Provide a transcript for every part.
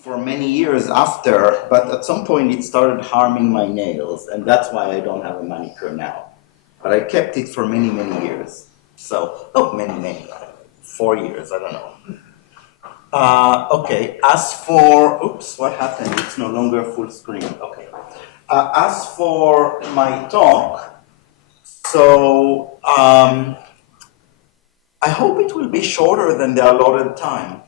for many years after, but at some point it started harming my nails, and that's why I don't have a manicure now. But I kept it for many, many years. So, oh, many, 4 years, I don't know. Okay, as for, oops, what happened? It's no longer full screen. Okay. As for my talk, so I hope it will be shorter than the allotted time.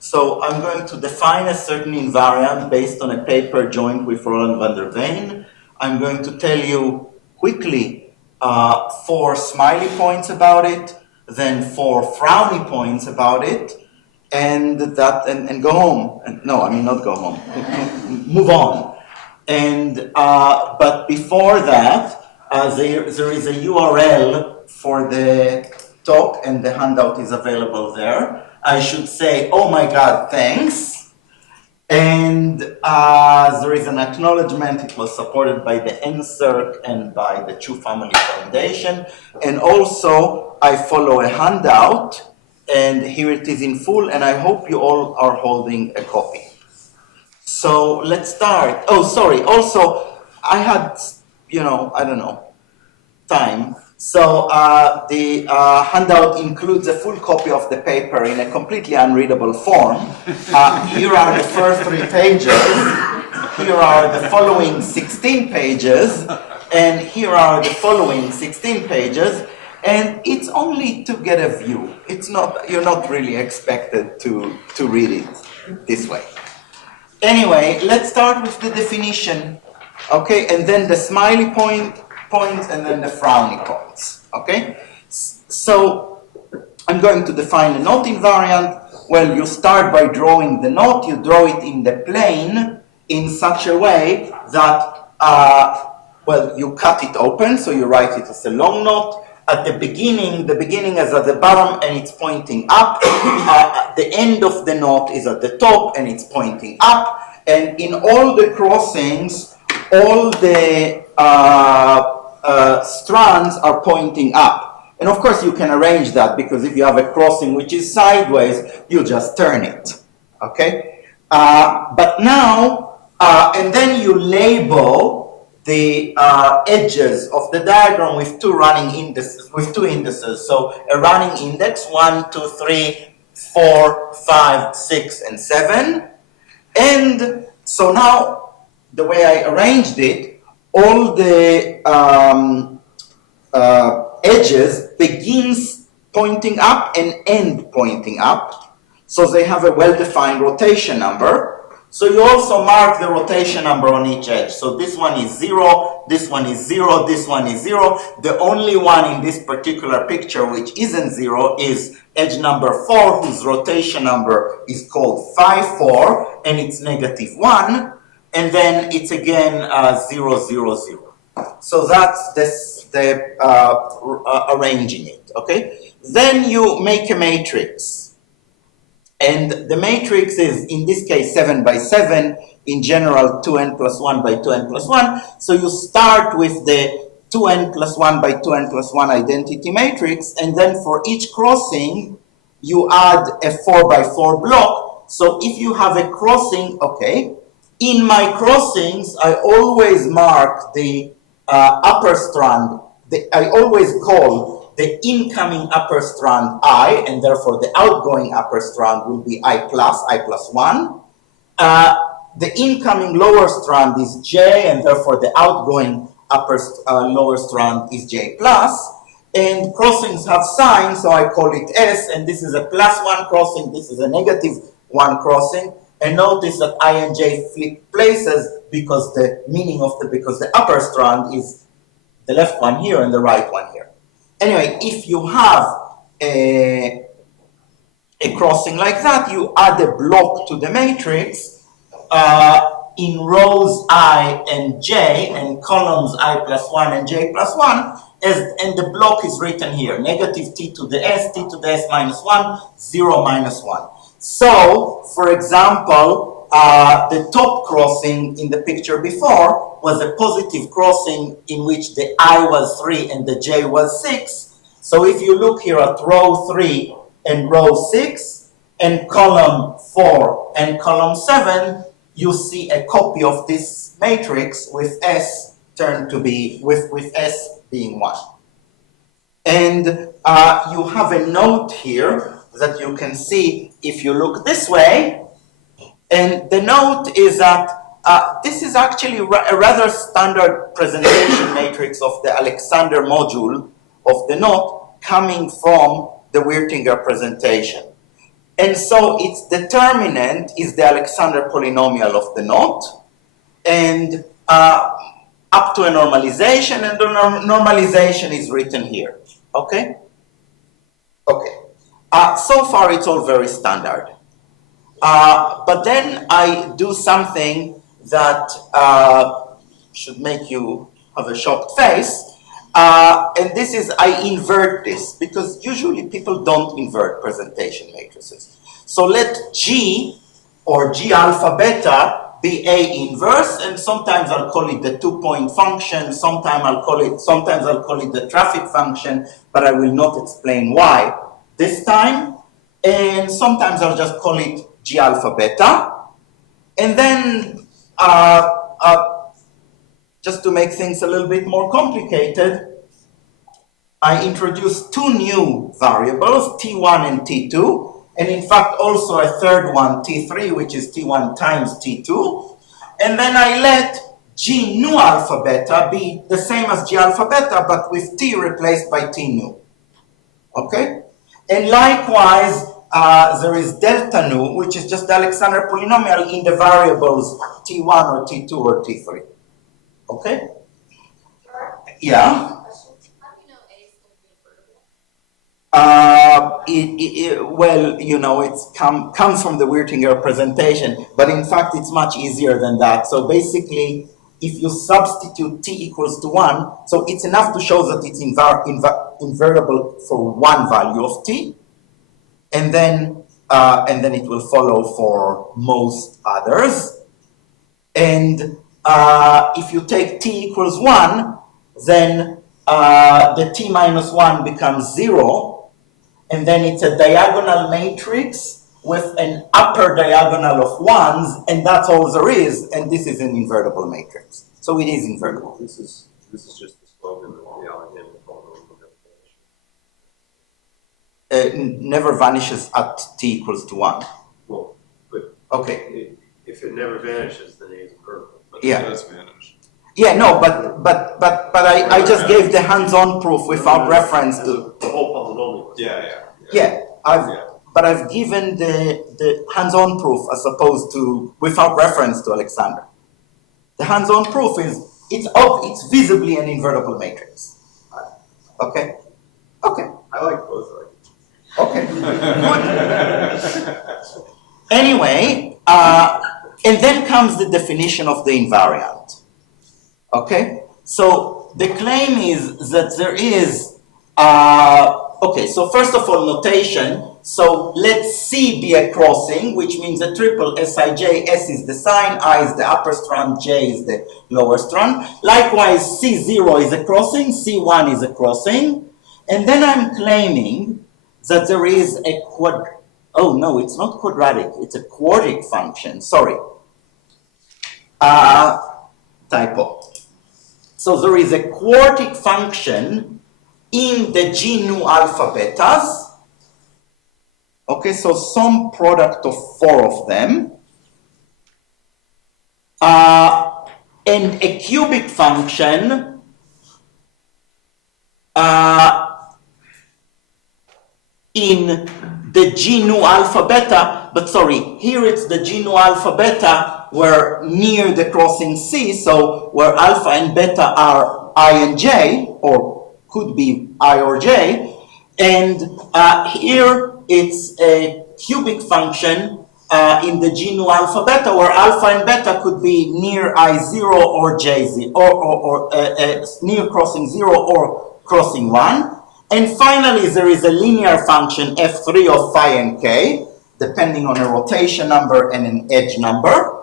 So I'm going to define a certain invariant based on a paper joined with Roland van der Veen. I'm going to tell you quickly 4 smiley points about it, then 4 frowny points about it, and go home. No, I mean not go home. Move on. And but before that, there is a URL for the talk, and the handout is available there. I should say, oh my God, thanks. And there is an acknowledgement. It was supported by the NSERC and by the Chu Family Foundation. And also, I follow a handout, and here it is in full, and I hope you all are holding a copy. So let's start. Oh, sorry. Also, I had, I don't know, time. So the handout includes a full copy of the paper in a completely unreadable form. Here are the first 3 pages. Here are the following 16 pages. And here are the following 16 pages. And it's only to get a view. It's not, you're not really expected to read it this way. Anyway, let's start with the definition. Okay, and then the smiley points, and then the frowny points. Okay, so I'm going to define a knot invariant. Well, you start by drawing the knot. You draw it in the plane in such a way that, well, you cut it open, so you write it as a long knot. At the beginning is at the bottom and it's pointing up. The end of the knot is at the top and it's pointing up. And in all the crossings, all the strands are pointing up. And of course you can arrange that, because if you have a crossing which is sideways, you just turn it, okay? But now, and then you label the edges of the diagram with 2 running indices, with 2 indices. So a running index, 1, 2, 3, 4, 5, 6, and 7. And so now, the way I arranged it, all the edges begins pointing up and end pointing up. So they have a well-defined rotation number. So you also mark the rotation number on each edge. So this one is 0, this one is 0, this one is 0. The only one in this particular picture which isn't 0 is edge number 4, whose rotation number is called phi 4, and it's -1. And then it's again 0, 0, 0. So that's the arranging it, okay? Then you make a matrix. And the matrix is, in this case, 7 by 7, in general, 2n plus 1 by 2n plus 1. So you start with the 2n plus 1 by 2n plus 1 identity matrix, and then for each crossing, you add a 4 by 4 block. So if you have a crossing, okay, in my crossings, I always mark the upper strand. I always call the incoming upper strand I, and therefore the outgoing upper strand will be I plus 1. The incoming lower strand is J, and therefore the outgoing lower strand is J plus. And crossings have signs, so I call it S, and this is a +1 crossing, this is a -1 crossing. And notice that I and J flip places because because the upper strand is the left one here and the right one here. Anyway, if you have a crossing like that, you add a block to the matrix in rows I and J and columns I plus 1 and J plus 1, and the block is written here, negative T to the S, T to the S minus 1, 0 minus 1. So, for example, the top crossing in the picture before was a positive crossing in which the I was 3 and the J was 6. So if you look here at row 3 and row 6, and column 4 and column 7, you see a copy of this matrix with S turned to be, with S being 1. And you have a note here that you can see if you look this way. And the note is that this is actually a rather standard presentation matrix of the Alexander module of the knot coming from the Wirtinger presentation. And so its determinant is the Alexander polynomial of the knot, and up to a normalization, and the normalization is written here. Okay? Okay. So far it's all very standard. But then I do something that should make you have a shocked face. And this is, I invert this, because usually people don't invert presentation matrices. So let G, or G alpha beta, be A inverse, and sometimes I'll call it the 2-point function, sometimes I'll call it the traffic function, but I will not explain why this time. And sometimes I'll just call it G alpha beta. And then, just to make things a little bit more complicated, I introduced 2 new variables, T1 and T2, and in fact also a third one, T3, which is T1 times T2. And then I let G nu alpha beta be the same as G alpha beta, but with T replaced by T nu. Okay? And likewise, there is delta nu, which is just the Alexander polynomial in the variables T1 or T2 or T3. Okay? Yeah. Well, you know, it comes from the Wirtinger presentation, but in fact, it's much easier than that. So basically, if you substitute t equals to 1, so it's enough to show that it's invertible for one value of t, and then it will follow for most others. And if you take t equals 1, then the t minus 1 becomes 0, and then it's a diagonal matrix with an upper diagonal of 1s, and that's all there is, and this is an invertible matrix. So it is invertible. This is just the slogan of the algorithm. Never vanishes at t equals to 1. Well, but okay. If it never vanishes, then it is invertible. But yeah. It does vanish. Yeah, no, but I just gave the hands-on proof without reference to the whole polynomial. Yeah, but I've given the hands-on proof as opposed to without reference to Alexander. The hands-on proof is it's visibly an invertible matrix. Okay, okay. I like both. Okay, good. Anyway, and then comes the definition of the invariant. Okay, so the claim is that there is, okay, so first of all, notation. So let C be a crossing, which means a triple Sij, S is the sign, I is the upper strand, J is the lower strand. Likewise, C0 is a crossing, C1 is a crossing. And then I'm claiming that there is a oh no, it's not quadratic, it's a quartic function, sorry. Typo. So there is a quartic function in the G nu alpha betas. Okay, so some product of 4 of them. And a cubic function in the G nu alpha beta, but sorry, here it's the G nu alpha beta where near the crossing C, so where alpha and beta are I and J, or could be I or J, and here it's a cubic function in the G nu alpha beta where alpha and beta could be near I0 or J0, or near crossing 0 or crossing 1. And finally, there is a linear function f3 of phi and k, depending on a rotation number and an edge number,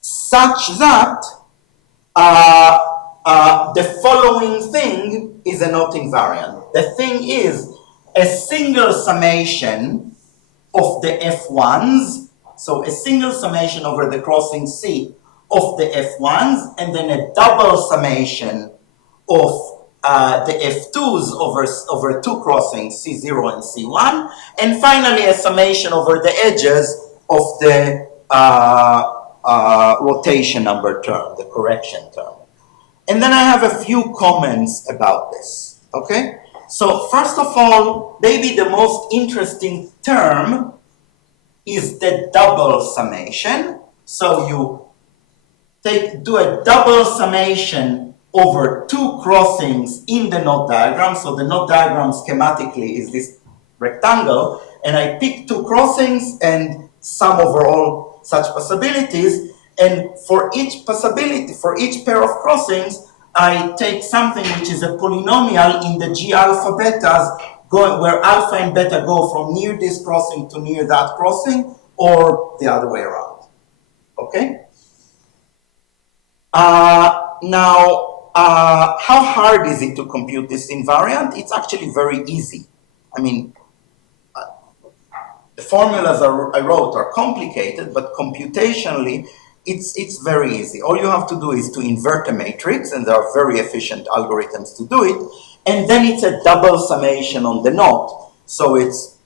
such that the following thing is a knot invariant. The thing is a single summation of the F1s, so a single summation over the crossing C of the F1s, and then a double summation of the F2s over two crossings, C0 and C1, and finally a summation over the edges of the rotation number term, the correction term. And then I have a few comments about this, okay? So first of all, maybe the most interesting term is the double summation. So you do a double summation over two crossings in the knot diagram. So the knot diagram schematically is this rectangle, and I pick two crossings and sum over all such possibilities. And for each possibility, for each pair of crossings, I take something which is a polynomial in the G alpha betas, where alpha and beta go from near this crossing to near that crossing, or the other way around. Okay? Now, how hard is it to compute this invariant? It's actually very easy. I mean, the formulas I wrote are complicated, but computationally, it's very easy. All you have to do is to invert a matrix, and there are very efficient algorithms to do it, and then it's a double summation on the knot, so it's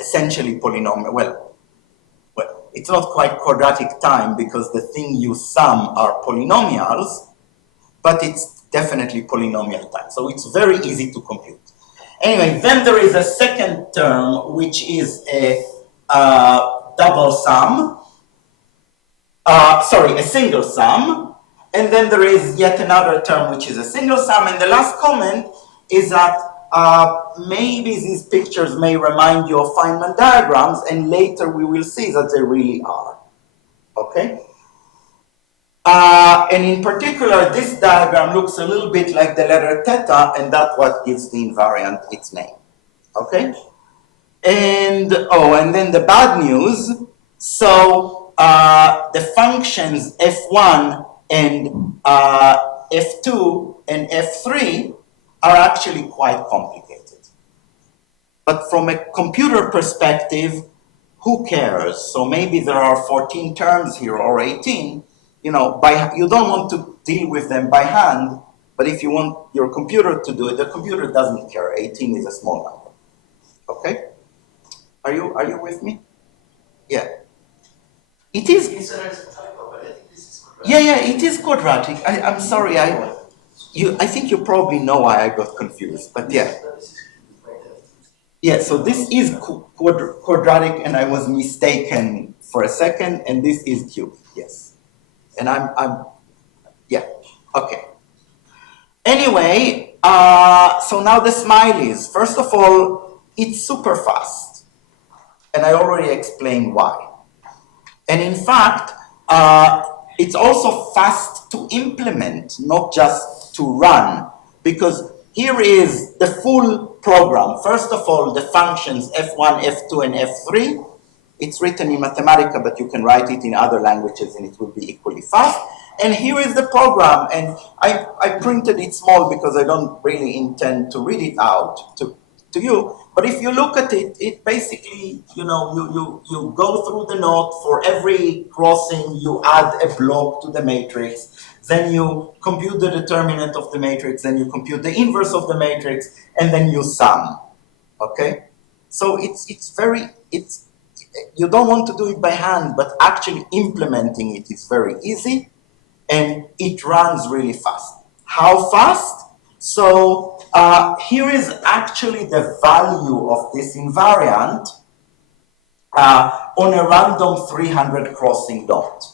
essentially polynomial. Well, it's not quite quadratic time because the thing you sum are polynomials, but it's definitely polynomial time. So it's very easy to compute. Anyway, then there is a second term, which is a double sum. A single sum. And then there is yet another term, which is a single sum. And the last comment is that maybe these pictures may remind you of Feynman diagrams, and later we will see that they really are. Okay? And in particular, this diagram looks a little bit like the letter theta, and that's what gives the invariant its name. Okay? And then the bad news. So the functions f1 and f2 and f3 are actually quite complicated. But from a computer perspective, who cares? So maybe there are 14 terms here or 18. You know, you don't want to deal with them by hand, but if you want your computer to do it, the computer doesn't care. 18 is a small number. Okay? Are you with me? Yeah. It is. He said it's a typo, but I think this is correct. Yeah, it is quadratic. I'm sorry. I think you probably know why I got confused, but yeah. Yeah, so this is quadratic, and I was mistaken for a second, and this is cube. Yes. And yeah, okay. Anyway, so now the smileys. First of all, it's super fast. And I already explained why. And in fact, it's also fast to implement, not just to run. Because here is the full program. First of all, the functions f1, f2, and f3. It's written in Mathematica, but you can write it in other languages and it will be equally fast. And here is the program. And I printed it small because I don't really intend to read it out to you. But if you look at it, it basically, you know, you go through the knot. For every crossing, you add a block to the matrix. Then you compute the determinant of the matrix. Then you compute the inverse of the matrix. And then you sum. Okay? So you don't want to do it by hand, but actually implementing it is very easy. And it runs really fast. How fast? So here is actually the value of this invariant on a random 300 crossing knot.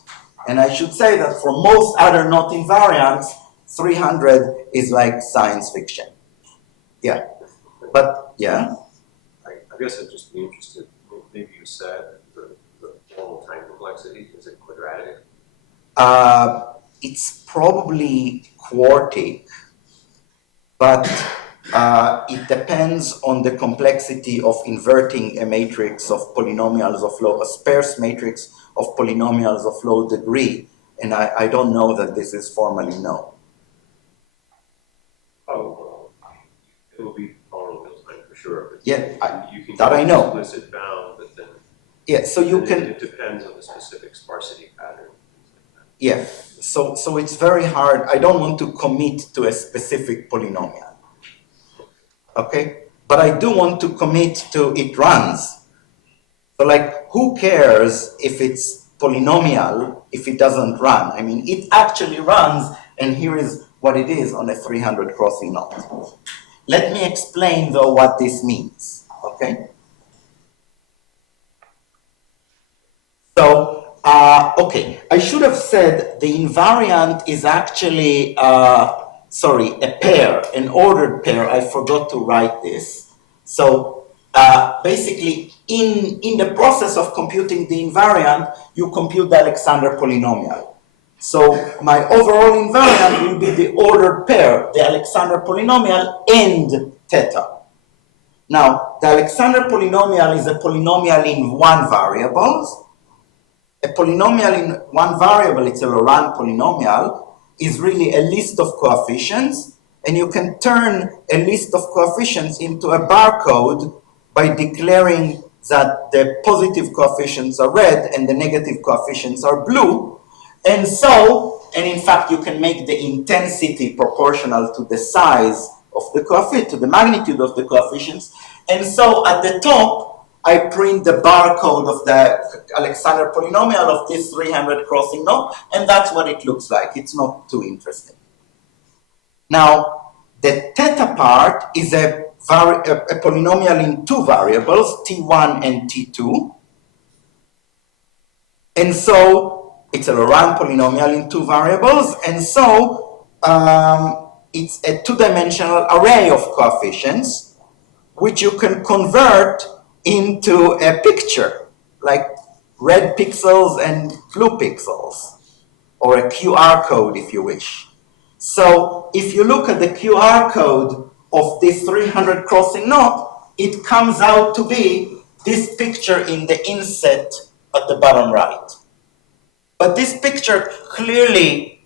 And I should say that for most other knot invariants, 300 is like science fiction. Yeah, but yeah. I guess I'd just be interested. Maybe you said the formal time complexity, is it quadratic? It's probably quartic, but it depends on the complexity of inverting a matrix of polynomials of a sparse matrix of polynomials of low degree, and I don't know that this is formally known. Oh, well, it will be formal time for sure. Yeah, you can that I know. Explicit bound, but then Yeah, so you And can. It depends on the specific sparsity pattern. Yeah, so it's very hard. I don't want to commit to a specific polynomial, okay? But I do want to commit to it runs. So like, who cares if it's polynomial if it doesn't run? I mean, it actually runs, and here is what it is on a 300 crossing knot. Let me explain though what this means, okay? So, okay, I should have said the invariant is actually, a pair, an ordered pair. I forgot to write this. So, basically, in the process of computing the invariant, you compute the Alexander polynomial. So, my overall invariant will be the ordered pair, the Alexander polynomial and theta. Now, the Alexander polynomial is a polynomial in one variable. A polynomial in one variable, it's a Laurent polynomial, is really a list of coefficients, and you can turn a list of coefficients into a barcode by declaring that the positive coefficients are red and the negative coefficients are blue. And in fact, you can make the intensity proportional to the size of the coefficient, to the magnitude of the coefficients. And so at the top, I print the barcode of the Alexander polynomial of this 300 crossing knot, and that's what it looks like. It's not too interesting. Now, the theta part is a polynomial in two variables, t1 and t2. And so it's a Laurent polynomial in two variables, and so it's a two-dimensional array of coefficients, which you can convert into a picture, like red pixels and blue pixels, or a QR code if you wish. So if you look at the QR code of this 300 crossing knot, it comes out to be this picture in the inset at the bottom right. But this picture clearly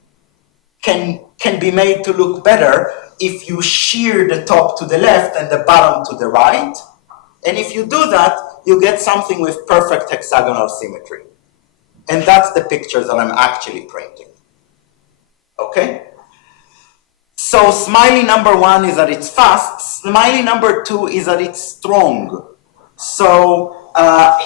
can be made to look better if you shear the top to the left and the bottom to the right. And if you do that, you get something with perfect hexagonal symmetry. And that's the picture that I'm actually printing. Okay? So smiley number one is that it's fast. Smiley number two is that it's strong. So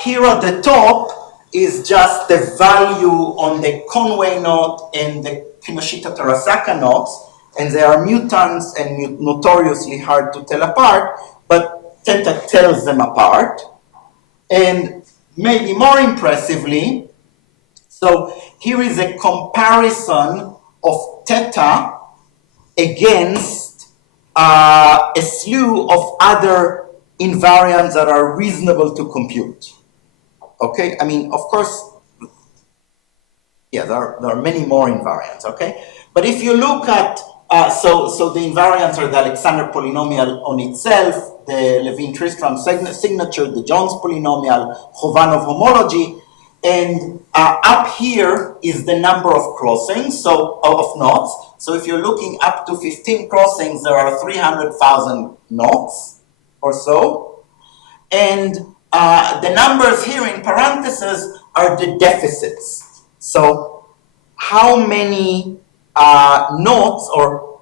here at the top is just the value on the Conway knot and the Kinoshita-Terasaka knots. And they are mutants and notoriously hard to tell apart, but theta tells them apart. And maybe more impressively, so here is a comparison of theta against a slew of other invariants that are reasonable to compute. Okay, I mean, of course, yeah, there are many more invariants, okay? But if you look at, so the invariants are the Alexander polynomial on itself, the Levin-Tristram signature, the Jones polynomial, Chovanov homology, and up here is the number of crossings, so of knots. So if you're looking up to 15 crossings, there are 300,000 knots or so. And the numbers here in parentheses are the deficits. So how many knots, or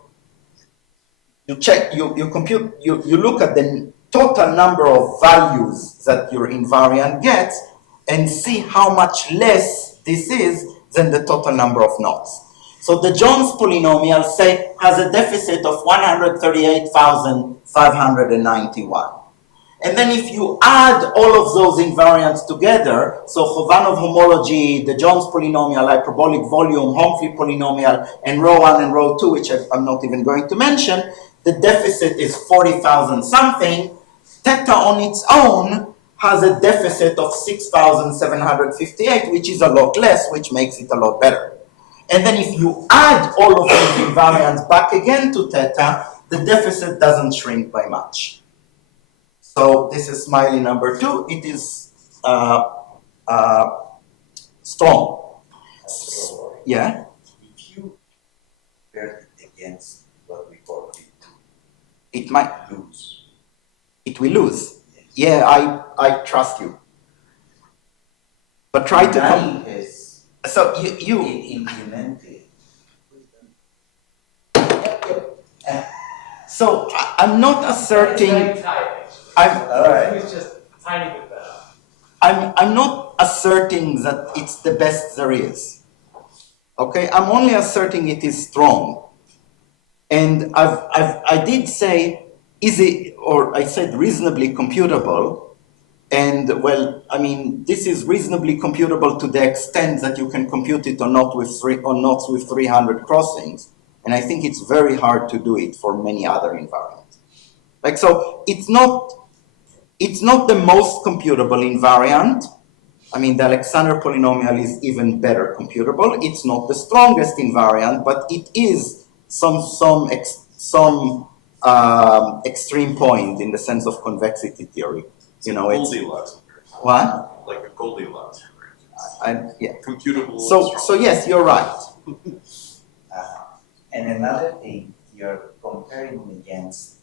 you check, you compute, you look at the total number of values that your invariant gets and see how much less this is than the total number of knots. So the Jones polynomial, say, has a deficit of 138,591. And then if you add all of those invariants together, so Chovanov homology, the Jones polynomial, hyperbolic volume, Humphrey polynomial, and rho 1 and rho 2, which I'm not even going to mention, the deficit is 40,000 something. Theta on its own has a deficit of 6,758, which is a lot less, which makes it a lot better. And then if you add all of these invariants back again to theta, the deficit doesn't shrink by much. So this is smiley number two. It is strong. Yeah? If you compare it against what we call V2, it might lose. It will lose. Yes. Yeah, I trust you. But try to Nine has so you implemented. so I'm not asserting. I'm All right. It's just a tiny bit better. I'm not asserting that it's the best there is. Okay, I'm only asserting it is strong. And I did say, is it, or I said reasonably computable. And well, I mean, this is reasonably computable to the extent that you can compute it on nodes with 300 crossings. And I think it's very hard to do it for many other invariants. Like, so it's not the most computable invariant. I mean, the Alexander polynomial is even better computable. It's not the strongest invariant, but it is some extreme point in the sense of convexity theory. You know, it's Goldilocks. what? Like a Goldilocks. Yeah. Computable. So yes, you're right. And another thing, you're comparing against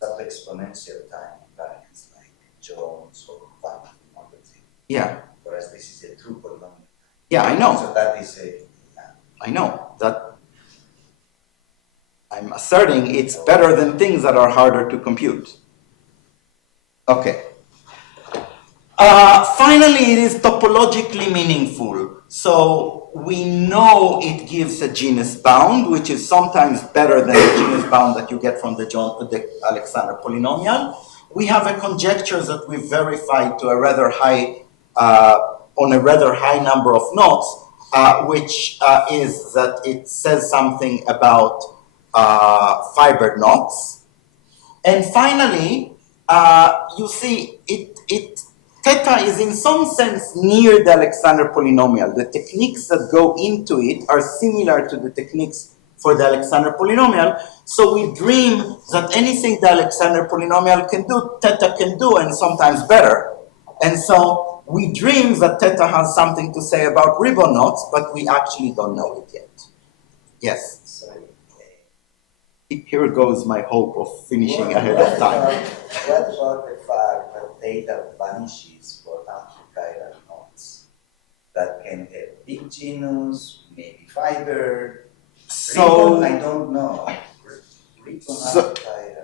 sub-exponential time invariants like Jones or Banff. Yeah. Whereas this is a true polynomial. Yeah, I know. So that is I know that. I'm asserting it's better than things that are harder to compute. Okay. Finally, it is topologically meaningful. So we know it gives a genus bound, which is sometimes better than the genus bound that you get from the Alexander polynomial. We have a conjecture that we verified to a rather high, on a rather high number of nodes, which is that it says something about fibered knots. And finally, you see, theta is in some sense near the Alexander polynomial. The techniques that go into it are similar to the techniques for the Alexander polynomial. So we dream that anything the Alexander polynomial can do, theta can do, and sometimes better. And so we dream that theta has something to say about ribbon knots, but we actually don't know it yet. Yes? Here goes my hope of finishing ahead of time. What about the fact that data vanishes for amplichiral knots that can have big genus, maybe fiber? So ribbon, I don't know.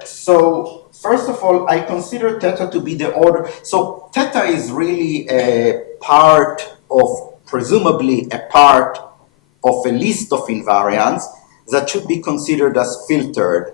So first of all, I consider theta to be the order. So theta is really a part of, presumably a part of a list of invariants that should be considered as filtered.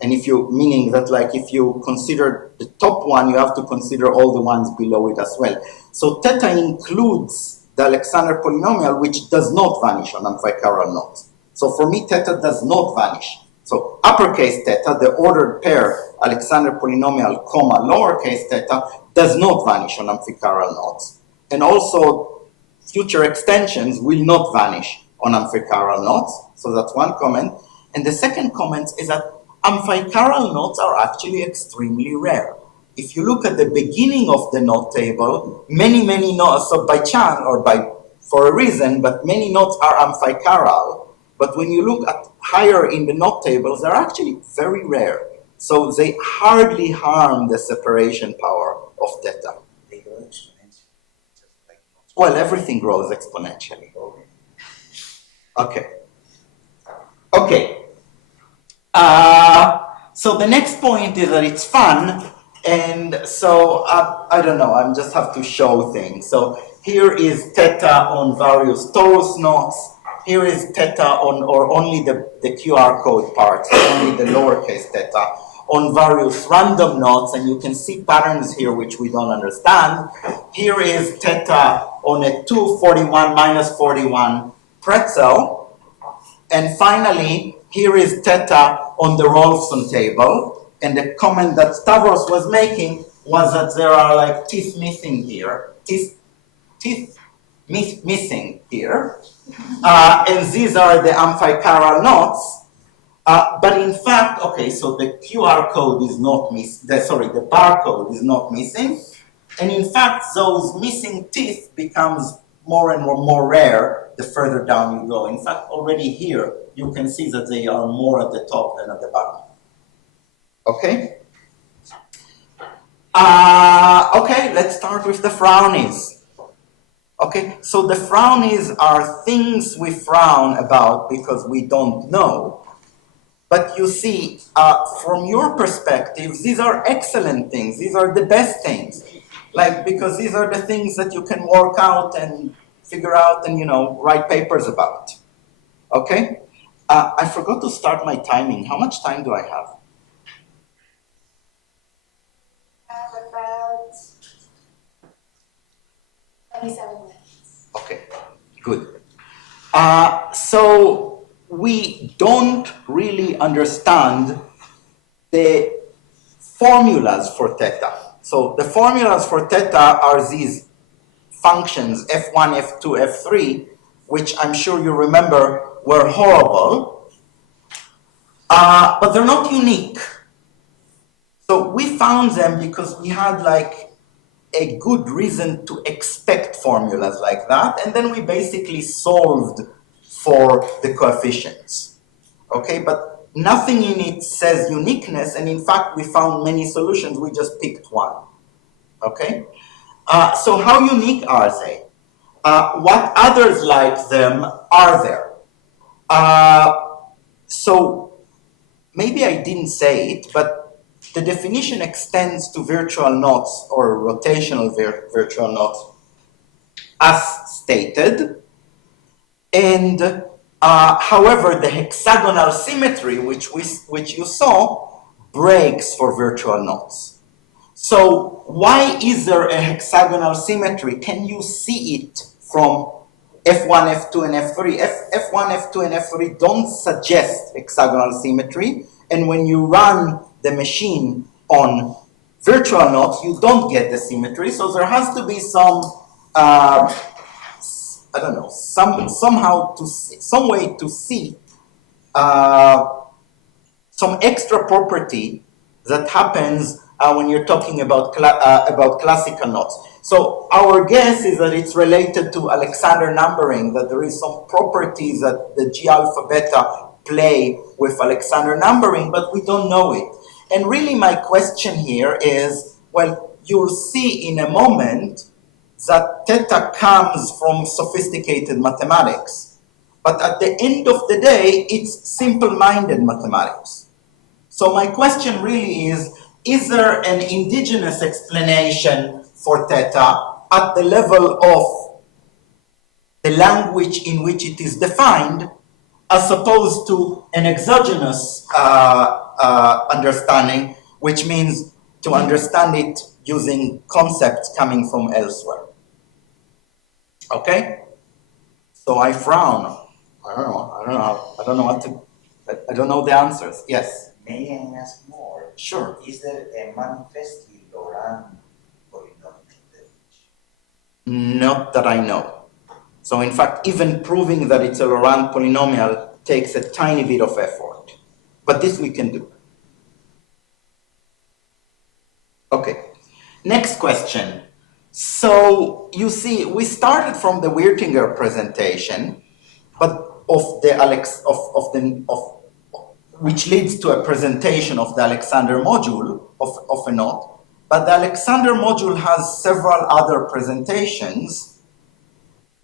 And if you, meaning that like if you consider the top one, you have to consider all the ones below it as well. So theta includes the Alexander polynomial, which does not vanish on amphichiral knots. So for me, theta does not vanish. So uppercase theta, the ordered pair Alexander polynomial, comma, lowercase theta, does not vanish on amphichiral knots. And also future extensions will not vanish on amphichiral knots. So that's one comment. And the second comment is that amphichiral knots are actually extremely rare. If you look at the beginning of the knot table, many knots, so by chance or for a reason, but many knots are amphichiral. But when you look at higher in the knot tables, they're actually very rare. So they hardly harm the separation power of theta. They grow exponentially. Well, everything grows exponentially. Okay. So the next point is that it's fun. And so, I don't know, I just have to show things. So here is theta on various torus knots. Here is theta on, or only the QR code parts, only the lowercase theta, on various random knots, and you can see patterns here which we don't understand. Here is theta on a 241 minus 41 pretzel. And finally, here is theta on the Rolfson table. And the comment that Stavros was making was that there are like teeth missing here. Teeth missing here. And these are the amphichiral knots. But in fact, okay, so the QR code is not missing, the barcode is not missing. And in fact, those missing teeth becomes more and more rare the further down you go. In fact, already here, you can see that they are more at the top than at the bottom. Okay? Okay, let's start with the frownies. Okay, so the frownies are things we frown about because we don't know. But you see, from your perspective, these are excellent things. These are the best things. Like, because these are the things that you can work out and figure out and, write papers about. Okay? I forgot to start my timing. How much time do I have? About 27 minutes. Okay, good. So we don't really understand the formulas for theta. So the formulas for theta are these functions f1, f2, f3, which I'm sure you remember were horrible, but they're not unique. So we found them because we had like a good reason to expect formulas like that, and then we basically solved for the coefficients. Okay, but nothing in it says uniqueness, and in fact we found many solutions, we just picked one. Okay, so how unique are they? What others like them are there? So maybe I didn't say it, but the definition extends to virtual knots or rotational virtual knots as stated. And however, the hexagonal symmetry, which you saw, breaks for virtual knots. So why is there a hexagonal symmetry? Can you see it from F1, F2, and F3? F1, F2, and F3 don't suggest hexagonal symmetry, and when you run the machine on virtual knots, you don't get the symmetry. So there has to be some, I don't know, some way to see some extra property that happens when you're talking about classical knots. So our guess is that it's related to Alexander numbering, that there is some properties that the G alpha beta play with Alexander numbering, but we don't know it. And really my question here is, well, you'll see in a moment that theta comes from sophisticated mathematics. But at the end of the day, it's simple-minded mathematics. So my question really is there an indigenous explanation for theta at the level of the language in which it is defined, as opposed to an exogenous understanding, which means to understand it using concepts coming from elsewhere? Okay? So I frown. I don't know the answers. Yes? May I ask more? Sure. Is there a manifestly Laurent polynomial? Not that I know. So in fact, even proving that it's a Laurent polynomial takes a tiny bit of effort. But this we can do. Okay. Next question. So you see, we started from the Wirtinger presentation, but which leads to a presentation of the Alexander module of a knot. But the Alexander module has several other presentations,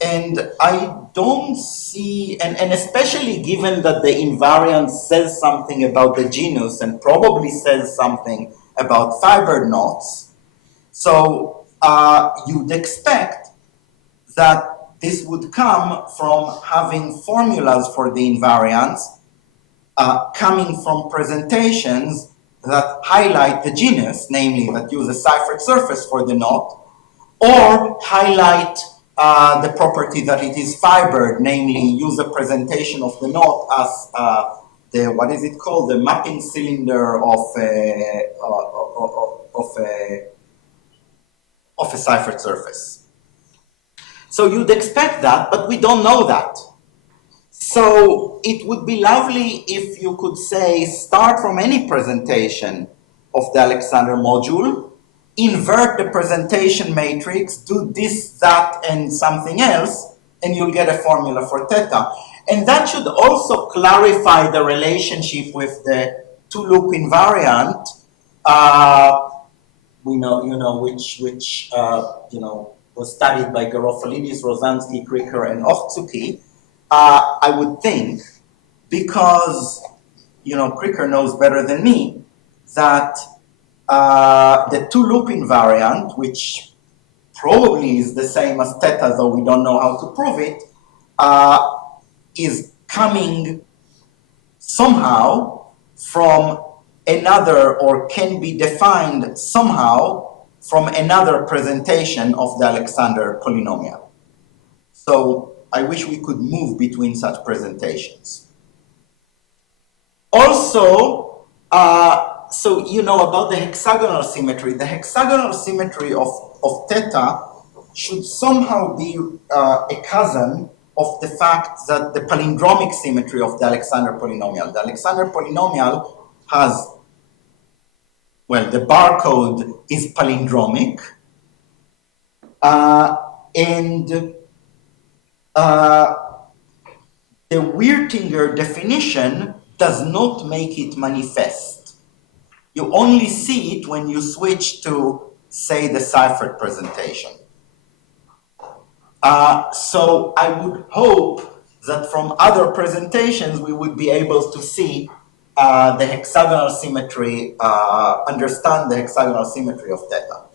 and I don't see, and especially given that the invariant says something about the genus and probably says something about fibered knots, so you'd expect that this would come from having formulas for the invariants coming from presentations that highlight the genus, namely that use a ciphered surface for the knot, or highlight the property that it is fibered, namely use a presentation of the knot as the, what is it called, the mapping cylinder of a ciphered surface. So you'd expect that, but we don't know that. So it would be lovely if you could say, start from any presentation of the Alexander module, invert the presentation matrix, do this, that, and something else, and you'll get a formula for theta. And that should also clarify the relationship with the two-loop invariant. We know, which was studied by Garofalidis, Rosansky, Kricker, and Ochtsuki, I would think, because Kricker knows better than me, that the two-loop invariant, which probably is the same as theta, though we don't know how to prove it, is coming somehow from another, or can be defined somehow from another presentation of the Alexander polynomial. So I wish we could move between such presentations. Also, so about the hexagonal symmetry. The hexagonal symmetry of theta should somehow be a cousin of the fact that the palindromic symmetry of the Alexander polynomial. The Alexander polynomial has, well, the barcode is palindromic, and the Wirtinger definition does not make it manifest. You only see it when you switch to, say, the ciphered presentation. So I would hope that from other presentations we would be able to see the hexagonal symmetry, understand the hexagonal symmetry of theta.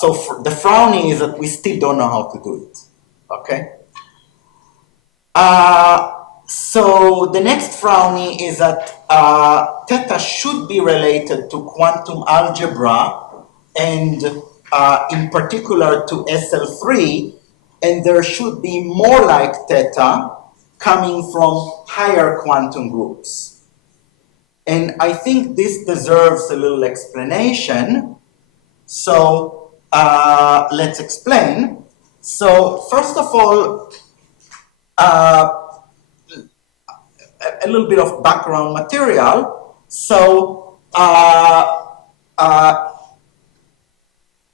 So the frowny is that we still don't know how to do it, okay? So the next frowny is that theta should be related to quantum algebra, and in particular to SL3, and there should be more like theta coming from higher quantum groups. And I think this deserves a little explanation. So let's explain. So first of all, a little bit of background material. So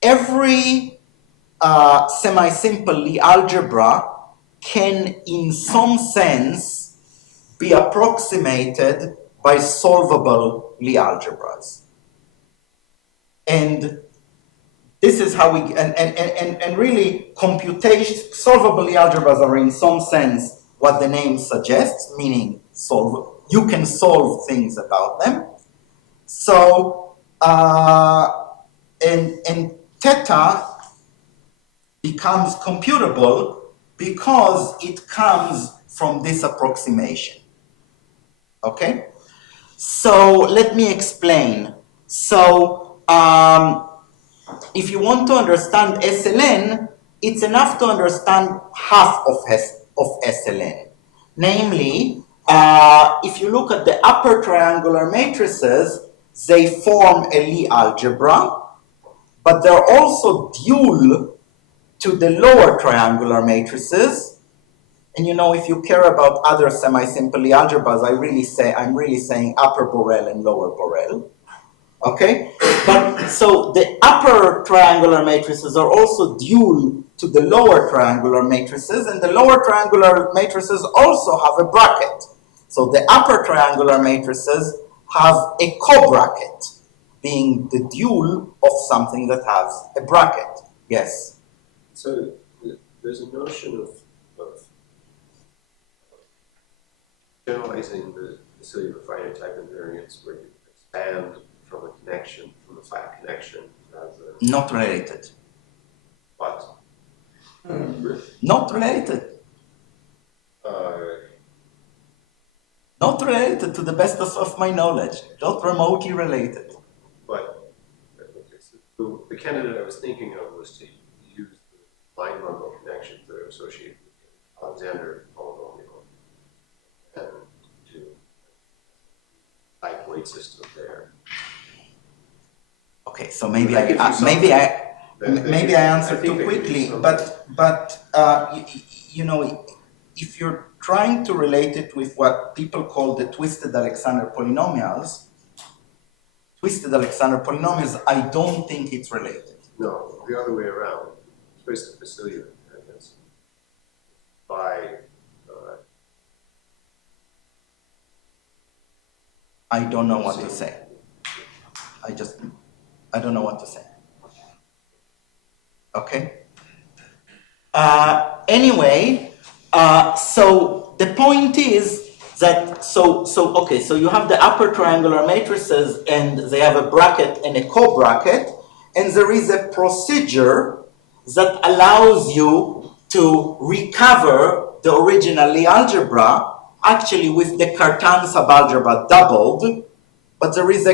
every semi-simple Lie algebra can, in some sense, be approximated by solvable Lie algebras. And this is how we, and really solvable Lie algebras are in some sense what the name suggests, meaning you can solve things about them. So, and theta becomes computable because it comes from this approximation. Okay? So let me explain. So if you want to understand SLN, it's enough to understand half of SLN. Namely, if you look at the upper triangular matrices, they form a Lie algebra, but they're also dual to the lower triangular matrices. And if you care about other semi-simple Lie algebras, I'm really saying upper Borel and lower Borel. Okay? But so the upper triangular matrices are also dual to the lower triangular matrices, and the lower triangular matrices also have a bracket. So the upper triangular matrices have a co-bracket, being the dual of something that has a bracket. Yes? So there's a notion of generalizing the cellular finite type invariance where you expand from a connection, from a flat connection. Not related. What? Not related. Not related to the best of my knowledge. Not remotely related. But so the candidate I was thinking of was to use the line bundle connections that are associated with the Alexander polynomial and to type weight system there. Okay, so maybe I answered too quickly, but if you're trying to relate it with what people call the twisted Alexander polynomials, I don't think it's related. No, the other way around. Twisted Facilier invariance by I don't know what to say. I don't know what to say. Okay. Anyway, so the point is that okay, so you have the upper triangular matrices and they have a bracket and a co-bracket, and there is a procedure that allows you to recover the original Lie algebra, actually with the Cartan subalgebra doubled, but there is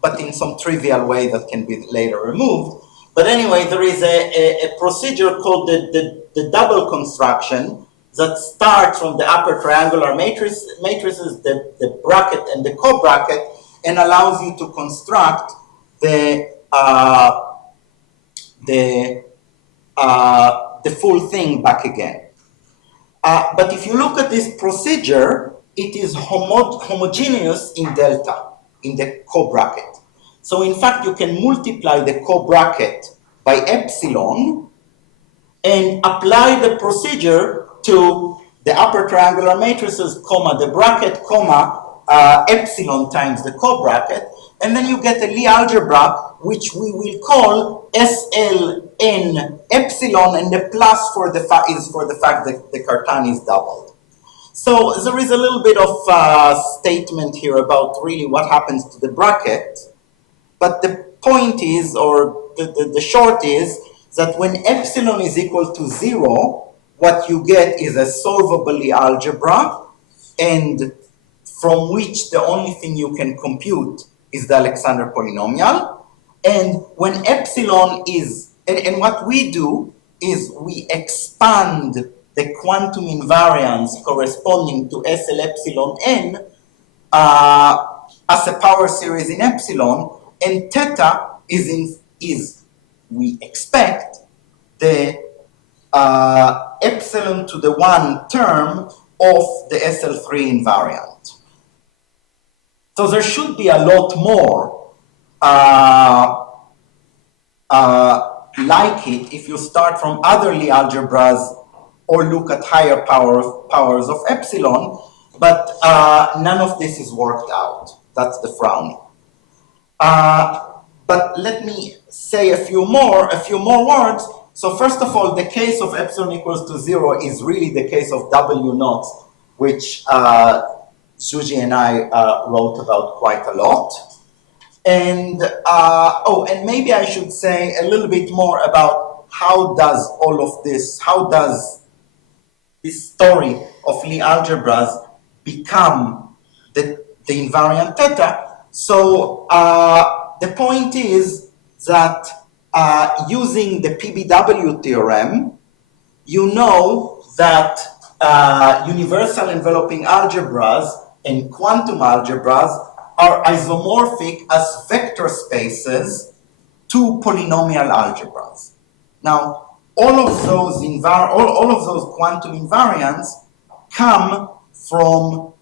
but in some trivial way that can be later removed. But anyway, there is a procedure called the double construction that starts from the upper triangular matrices, the bracket and the co-bracket, and allows you to construct the full thing back again. But if you look at this procedure, it is homogeneous in delta, in the co-bracket. So in fact, you can multiply the co-bracket by epsilon and apply the procedure to the upper triangular matrices, comma, the bracket, comma, epsilon times the co-bracket, and then you get a Lie algebra, which we will call SLN epsilon, and the plus is for the fact that the Cartan is doubled. So there is a little bit of statement here about really what happens to the bracket, but the point is, or the short is, that when epsilon is equal to 0, what you get is a solvable Lie algebra, and from which the only thing you can compute is the Alexander polynomial. And when epsilon is, and what we do is we expand the quantum invariance corresponding to SL epsilon n as a power series in epsilon, and theta is we expect the epsilon to the 1 term of the SL3 invariant. So there should be a lot more like it if you start from other Lie algebras or look at higher powers of epsilon, but none of this is worked out. That's the frowning. But let me say a few more words. So first of all, the case of epsilon equals to 0 is really the case of W naughts, which Suji and I wrote about quite a lot. And and maybe I should say a little bit more about how does this story of Lie algebras become the invariant theta. So the point is that using the PBW theorem, you know that universal enveloping algebras and quantum algebras are isomorphic as vector spaces to polynomial algebras. Now, all of those quantum invariants come from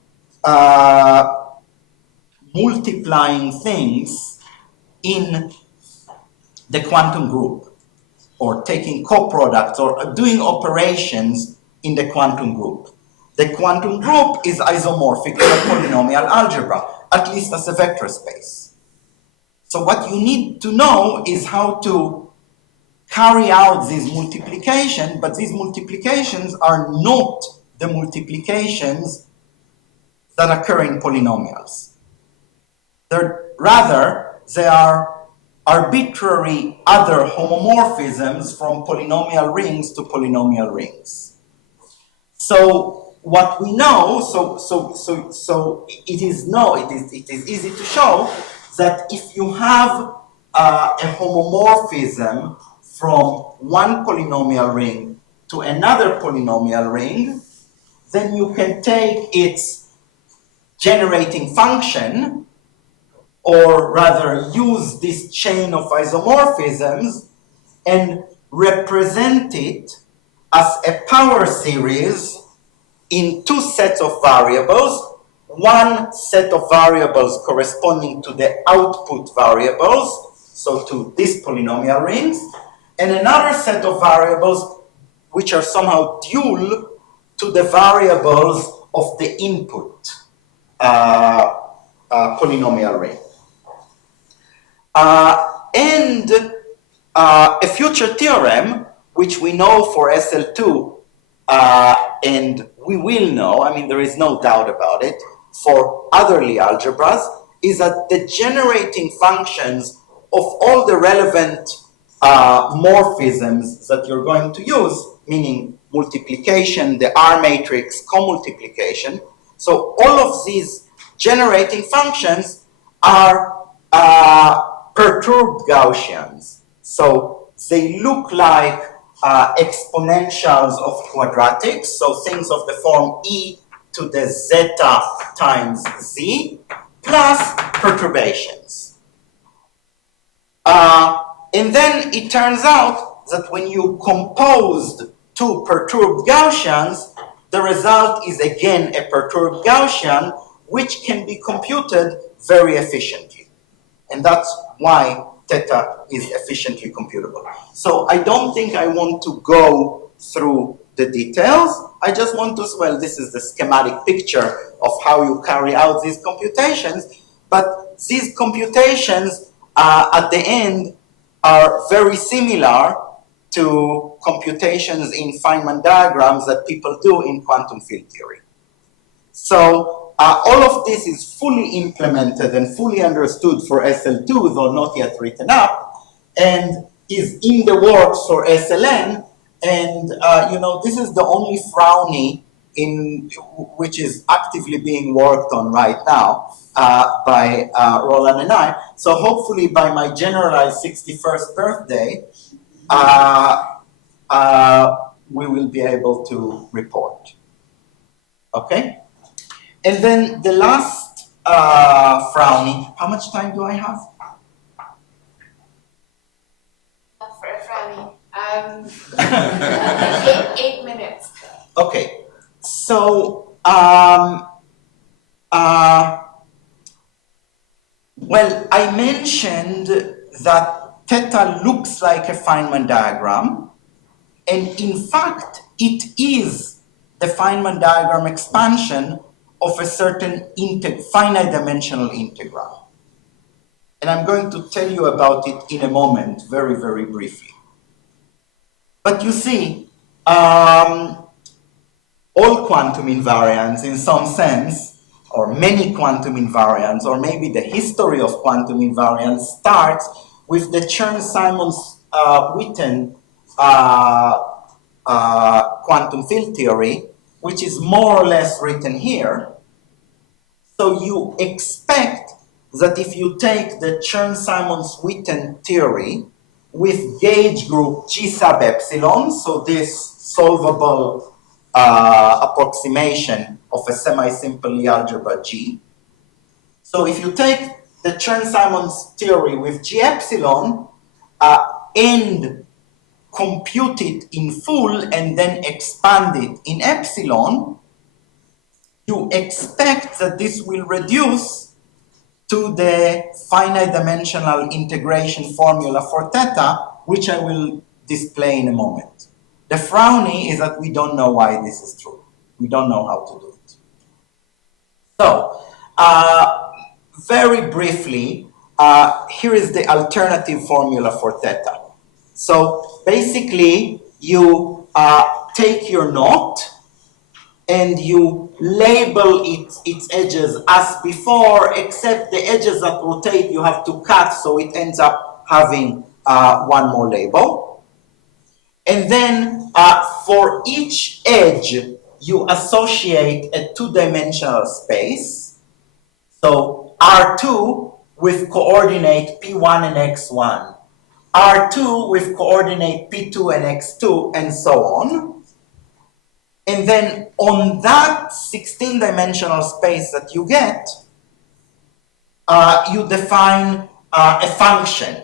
multiplying things in the quantum group, or taking coproducts, or doing operations in the quantum group. The quantum group is isomorphic to a polynomial algebra, at least as a vector space. So what you need to know is how to carry out this multiplication, but these multiplications are not the multiplications that occur in polynomials. Rather, they are arbitrary other homomorphisms from polynomial rings to polynomial rings. So what we know, it is easy to show that if you have a homomorphism from one polynomial ring to another polynomial ring, then you can take its generating function, or rather use this chain of isomorphisms and represent it as a power series in two sets of variables, one set of variables corresponding to the output variables, so to these polynomial rings, and another set of variables which are somehow dual to the variables of the input polynomial ring. And a future theorem, which we know for SL2, and we will know, I mean, there is no doubt about it, for other Lie algebras, is that the generating functions of all the relevant morphisms that you're going to use, meaning multiplication, the R matrix, co-multiplication. So all of these generating functions are perturbed Gaussians. So they look like exponentials of quadratics, so things of the form e to the zeta times z plus perturbations. And then it turns out that when you composed two perturbed Gaussians, the result is again a perturbed Gaussian, which can be computed very efficiently. And that's why theta is efficiently computable. So I don't think I want to go through the details. I just want to, well, this is the schematic picture of how you carry out these computations. But these computations at the end are very similar to computations in Feynman diagrams that people do in quantum field theory. So all of this is fully implemented and fully understood for SL2, though not yet written up, and is in the works for SLN. And you know, this is the only Frowny which is actively being worked on right now by Roland and I. So hopefully by my generalized 61st birthday, we will be able to report. Okay? And then the last Frowny, how much time do I have? For a Frowny. 8 minutes. Okay. So, well, I mentioned that theta looks like a Feynman diagram, and in fact, it is the Feynman diagram expansion of a certain finite dimensional integral. And I'm going to tell you about it in a moment, very, very briefly. But you see, all quantum invariants in some sense, or many quantum invariants, or maybe the history of quantum invariants starts with the Chern Simons Witten quantum field theory, which is more or less written here. So you expect that if you take the Chern Simons Witten theory with gauge group G sub epsilon, so this solvable approximation of a semi-simple Lie algebra G. So if you take the Chern Simons theory with G epsilon and compute it in full and then expand it in epsilon, you expect that this will reduce to the finite dimensional integration formula for theta, which I will display in a moment. The Frowny is that we don't know why this is true. We don't know how to do it. So, very briefly, here is the alternative formula for theta. So basically, you take your knot and you label its edges as before, except the edges that rotate you have to cut, so it ends up having one more label. And then for each edge, you associate a two-dimensional space. So R2 with coordinate P1 and X1, R2 with coordinate P2 and X2, and so on. And then on that 16-dimensional space that you get, you define a function.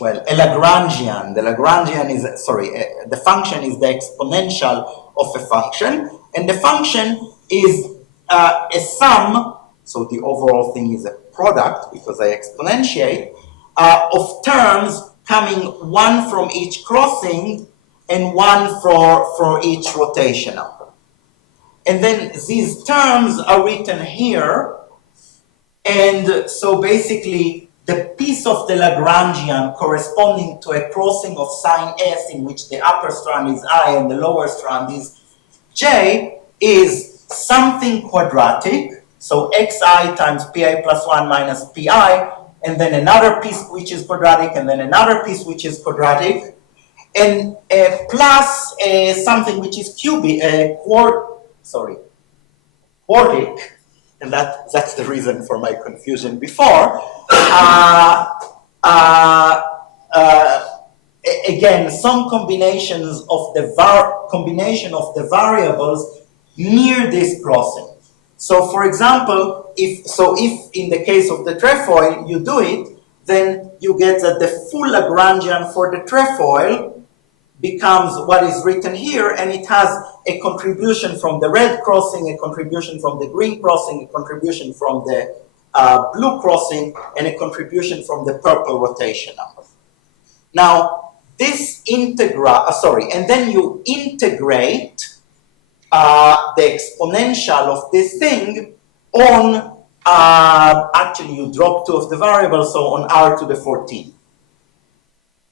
Well, a Lagrangian. The Lagrangian is, the function is the exponential of a function, and the function is a sum, so the overall thing is a product because I exponentiate, of terms coming one from each crossing and one for each rotational. And then these terms are written here, and so basically the piece of the Lagrangian corresponding to a crossing of sign S in which the upper strand is I and the lower strand is J is something quadratic, so xi times pi plus 1 minus pi, and then another piece which is quadratic, and then another piece which is quadratic, and plus something which is cubic, quartic, and that's the reason for my confusion before. Again, some combinations of the variables near this crossing. So, for example, if in the case of the trefoil you do it, then you get that the full Lagrangian for the trefoil becomes what is written here, and it has a contribution from the red crossing, a contribution from the green crossing, a contribution from the blue crossing, and a contribution from the purple rotational. Now, this integral, and then you integrate the exponential of this thing on, actually you drop 2 of the variables, so on r to the 14.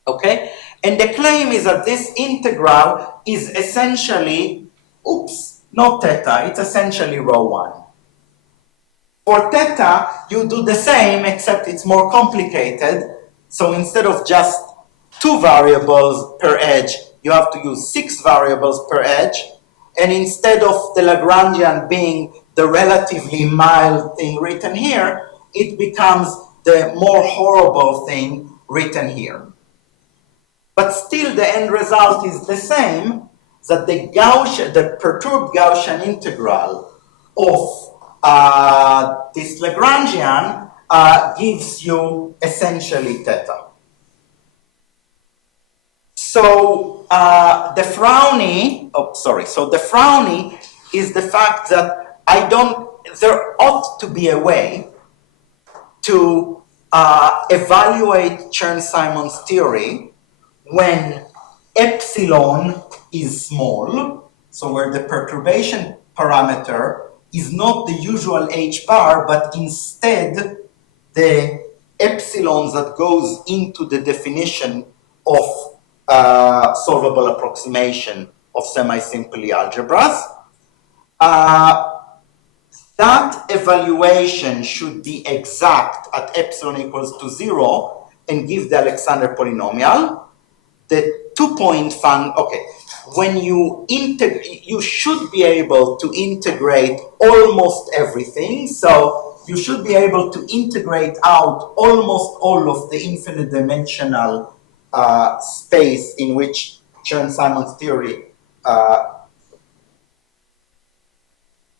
Okay? And the claim is that this integral is essentially, not theta, it's essentially rho 1. For theta, you do the same, except it's more complicated. So instead of just 2 variables per edge, you have to use 6 variables per edge. And instead of the Lagrangian being the relatively mild thing written here, it becomes the more horrible thing written here. But still the end result is the same, that the perturbed Gaussian integral of this Lagrangian gives you essentially theta. So the frowny, so the frowny is the fact that there ought to be a way to evaluate Chern Simons theory when epsilon is small, so where the perturbation parameter is not the usual h bar, but instead the epsilons that goes into the definition of solvable approximation of semi-simple algebras. That evaluation should be exact at epsilon equals to 0 and give the Alexander polynomial. The 2-point function, when you should be able to integrate almost everything. So you should be able to integrate out almost all of the infinite dimensional space in which Chern Simons theory,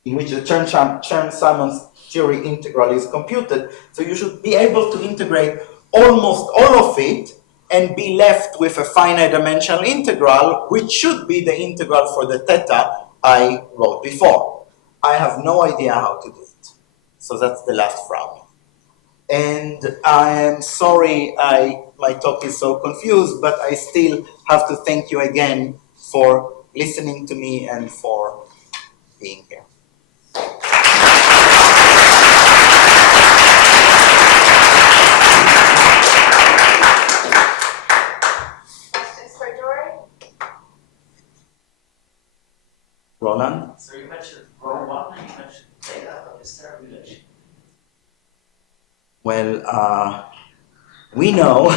in which the Chern Simons theory integral is computed. So you should be able to integrate almost all of it and be left with a finite dimensional integral, which should be the integral for the theta I wrote before. I have no idea how to do it. So that's the last frown. And I am sorry my talk is so confused, but I still have to thank you again for listening to me and for being here. Roland? So you mentioned rho 1 and you mentioned theta, but is there a relation? Well, we know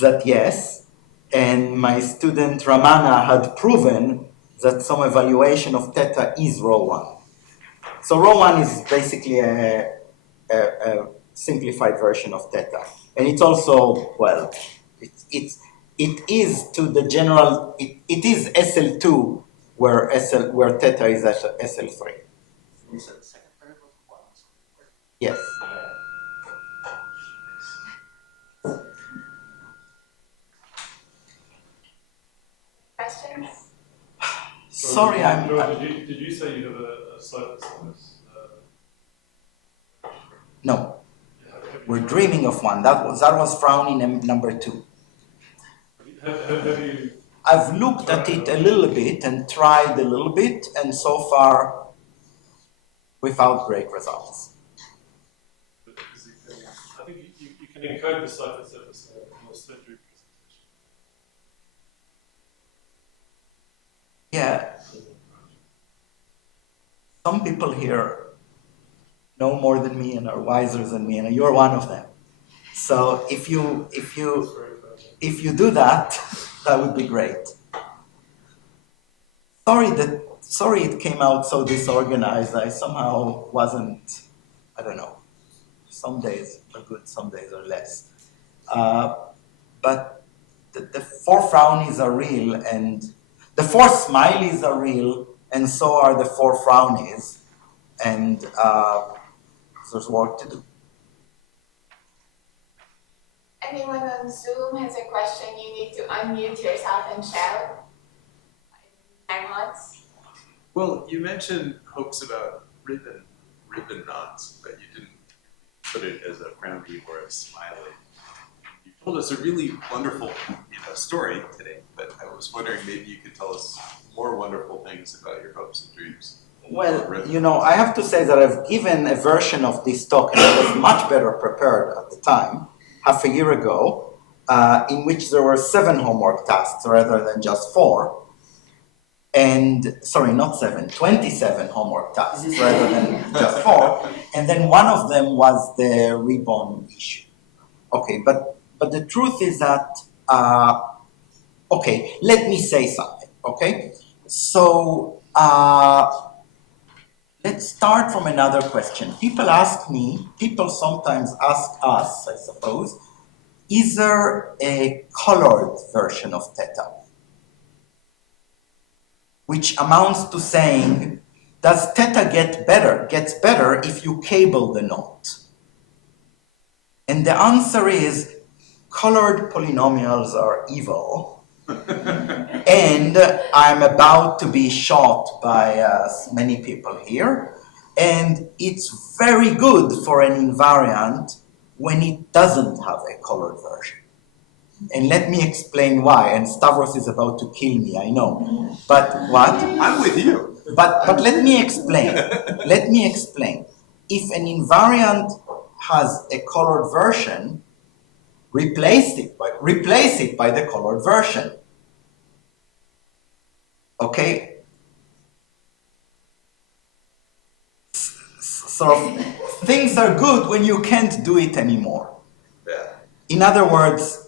that yes, and my student Ramana had proven that some evaluation of theta is rho 1. So rho 1 is basically a simplified version of theta. And it's also, well, it is to the general, it is SL2 where theta is at SL3. You said the second variable is 1. Yes. Questions? Sorry, Did you say you have a slope size? No. We're dreaming of one. That was frowning number 2. Have you? I've looked at it a little bit and tried a little bit, and so far without great results. I think you can encode the cipher surface in a symmetry presentation. Yeah. Some people here know more than me and are wiser than me, and you're one of them. So if you do that, that would be great. Sorry it came out so disorganized. I somehow wasn't, I don't know. Some days are good, some days are less. But the four frownies are real, and the four smileys are real, and so are the four frownies. And there's work to do. Anyone on Zoom has a question, you need to unmute yourself and shout. Well, you mentioned hopes about ribbon knots, but you didn't put it as a frowny or a smiley. You told us a really wonderful, story today, but I was wondering maybe you could tell us more wonderful things about your hopes and dreams. Well, I have to say that I've given a version of this talk, and I was much better prepared at the time, half a year ago, in which there were 7 homework tasks rather than just 4. And, sorry, not 7, 27 homework tasks rather than just 4. And then one of them was the ribbon issue. Okay, but the truth is that, okay, let me say something, okay? So, let's start from another question. People sometimes ask us, I suppose, is there a colored version of theta? Which amounts to saying, does theta gets better if you cable the knot? And the answer is, colored polynomials are evil. And I'm about to be shot by many people here. And it's very good for an invariant when it doesn't have a colored version. And let me explain why. And Stavros is about to kill me, I know. But what? I'm with you. But let me explain. Let me explain. If an invariant has a colored version, replace it by the colored version. Okay? So things are good when you can't do it anymore. Yeah. In other words,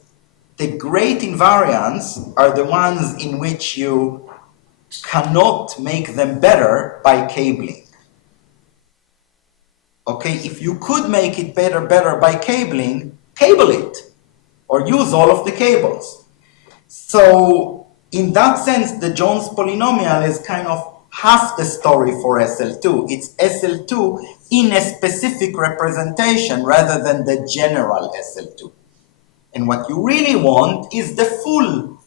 the great invariants are the ones in which you cannot make them better by cabling. Okay, if you could make it better by cabling, cable it, or use all of the cables. So in that sense, the Jones polynomial is kind of half the story for SL2. It's SL2 in a specific representation rather than the general SL2. And what you really want is the full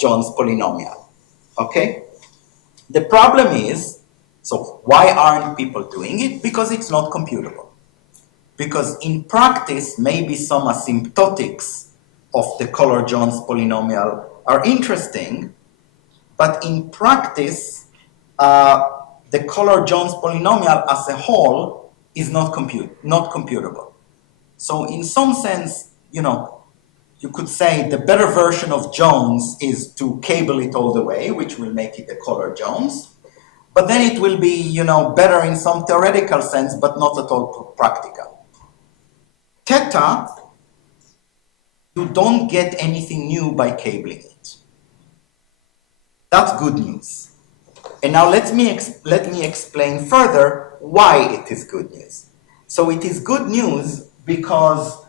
Jones polynomial, okay? The problem is, so why aren't people doing it? Because it's not computable. Because in practice, maybe some asymptotics of the color Jones polynomial are interesting, but in practice, the color Jones polynomial as a whole is not computable. So in some sense, you could say the better version of Jones is to cable it all the way, which will make it a color Jones. But then it will be, better in some theoretical sense, but not at all practical. Theta, you don't get anything new by cabling it. That's good news. And now let me explain further why it is good news. So it is good news because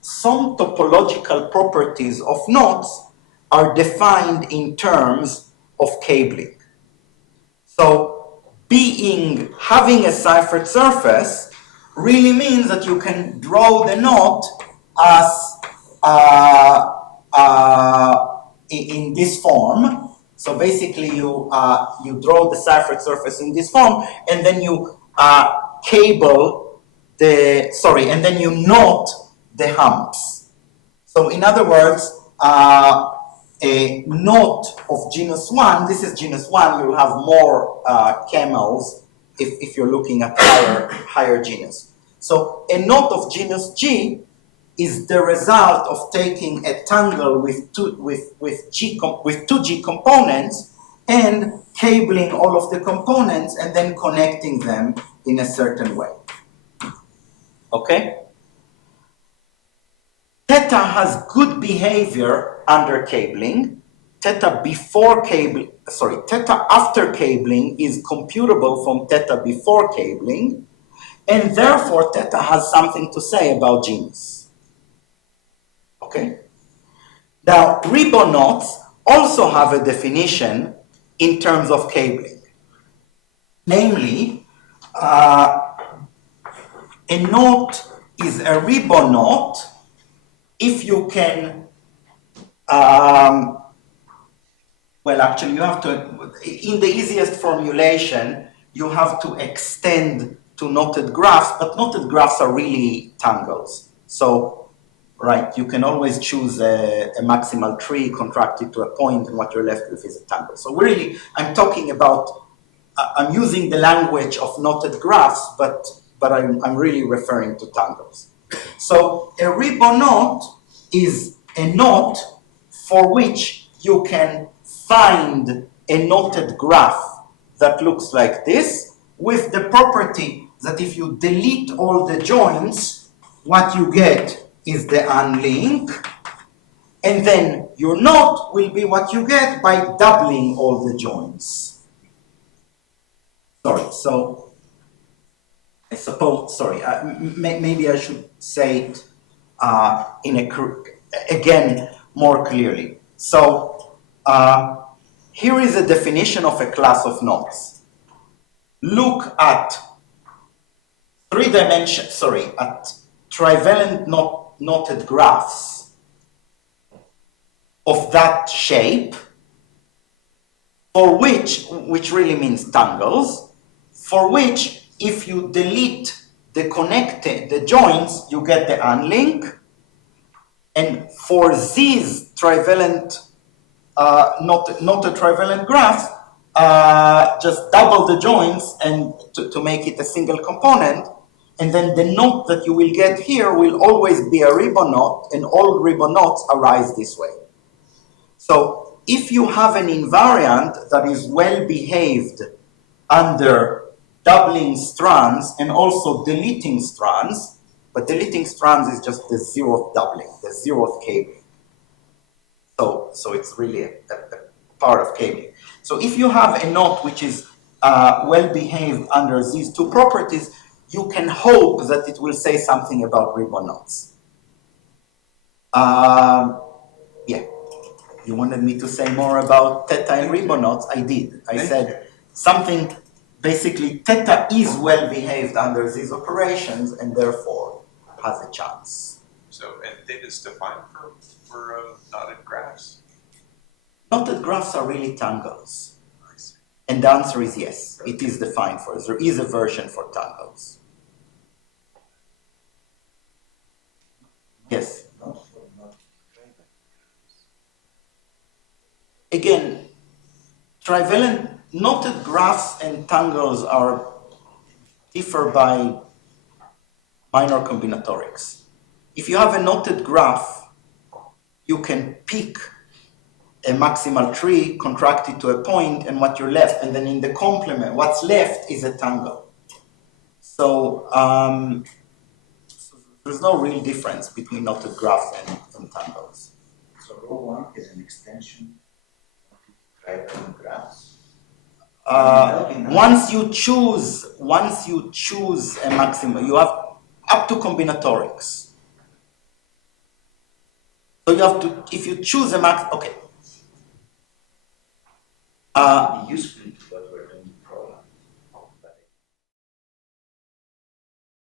some topological properties of knots are defined in terms of cabling. So having a ciphered surface really means that you can draw the knot as in this form. So basically you draw the ciphered surface in this form, and then you and then you knot the humps. So in other words, a knot of genus 1, this is genus 1, you'll have more camels if you're looking at higher genus. So a knot of genus G is the result of taking a tangle with two G components and cabling all of the components and then connecting them in a certain way. Okay? Theta has good behavior under cabling. Theta after cabling is computable from theta before cabling, and therefore theta has something to say about genus. Okay? Now, ribbon knots also have a definition in terms of cabling. Namely, a knot is a ribbon knot if you can, well, actually, you have to, in the easiest formulation, you have to extend to knotted graphs, but knotted graphs are really tangles. So, right, you can always choose a maximal tree contracted to a point, and what you're left with is a tangle. So really, I'm talking about, I'm using the language of knotted graphs, but I'm really referring to tangles. So a ribbon knot is a knot for which you can find a knotted graph that looks like this, with the property that if you delete all the joints, what you get is the unlink, and then your knot will be what you get by doubling all the joints. Sorry, so I suppose, sorry, maybe I should say it again more clearly. So here is a definition of a class of knots. Look at trivalent knotted graphs of that shape, for which really means tangles, for which if you delete the joints, you get the unlink. And for these trivalent, not a trivalent graph, just double the joints and to make it a single component, and then the knot that you will get here will always be a ribbon knot, and all ribbon knots arise this way. So if you have an invariant that is well behaved under doubling strands and also deleting strands, but deleting strands is just the zeroth doubling, the zeroth cabling. So it's really a part of cabling. So if you have a knot which is well behaved under these two properties, you can hope that it will say something about ribbon knots. Yeah, you wanted me to say more about theta and ribbon knots? I did. I said something, basically theta is well behaved under these operations and therefore has a chance. So, and theta is defined for knotted graphs? Knotted graphs are really tangles. And the answer is yes, it is defined for us. There is a version for tangles. Yes? Again, trivalent knotted graphs and tangles differ by minor combinatorics. If you have a knotted graph, you can pick a maximal tree contracted to a point and what you're left, and then in the complement, what's left is a tangle. So there's no real difference between knotted graphs and tangles. So row 1 is an extension of trivalent graphs. Once you choose a maximum, you have up to combinatorics. So you have to, if you choose a max, okay. Useful to what